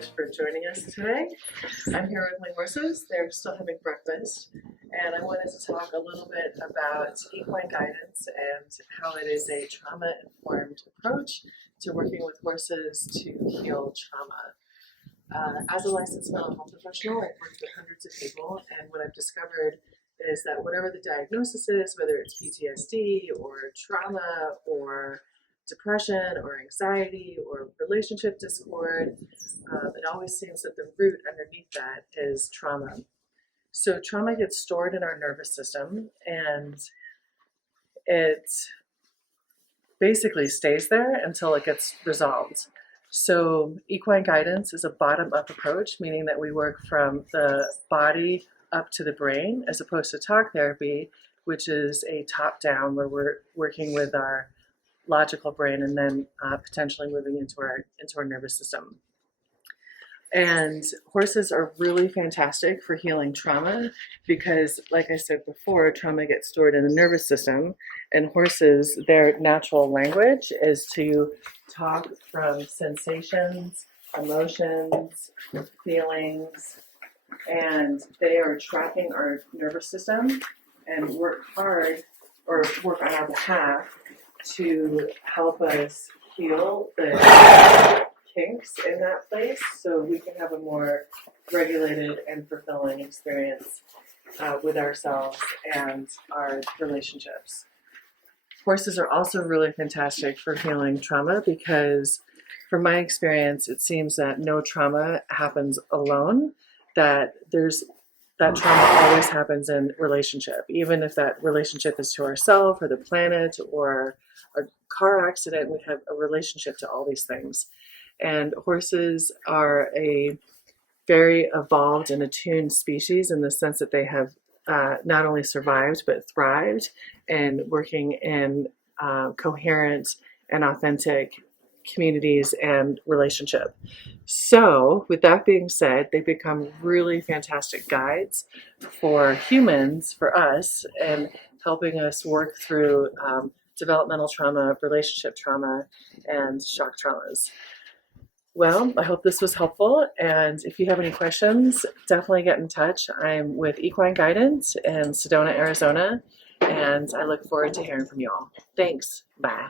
much for joining us today. I'm here with my horses. They're still having breakfast, and I wanted to talk a little bit about equine guidance and how it is a trauma-informed approach to working with horses to heal trauma. As a licensed mental health professional, I've worked with hundreds of people, and what I've discovered is that whatever the diagnosis is, whether it's PTSD or trauma or depression or anxiety or relationship discord, it always seems that the root underneath that is trauma. So trauma gets stored in our nervous system, and it basically stays there until it gets resolved. So equine guidance is a bottom-up approach, meaning that we work from the body up to the brain, as opposed to talk therapy, which is a top-down, where we're working with our logical brain and then potentially moving into our nervous system. And horses are really fantastic for healing trauma because, like I said before, trauma gets stored in the nervous system, and horses, their natural language is to talk from sensations, emotions, feelings, and they are tracking our nervous system and work hard or work on our behalf to help us heal the kinks in that place so we can have a more regulated and fulfilling experience with ourselves and our relationships. Horses are also really fantastic for healing trauma because, from my experience, it seems that no trauma happens alone, that trauma always happens in relationship, even if that relationship is to ourselves or the planet or a car accident. We have a relationship to all these things. And horses are a very evolved and attuned species in the sense that they have not only survived but thrived in working in coherent and authentic communities and relationship. So with that being said, they become really fantastic guides for humans, for us, and helping us work through developmental trauma, relationship trauma, and shock traumas. Well, I hope this was helpful, and if you have any questions, definitely get in touch. I'm with Equine Guidance in Sedona, Arizona, and I look forward to hearing from you all. Thanks. Bye.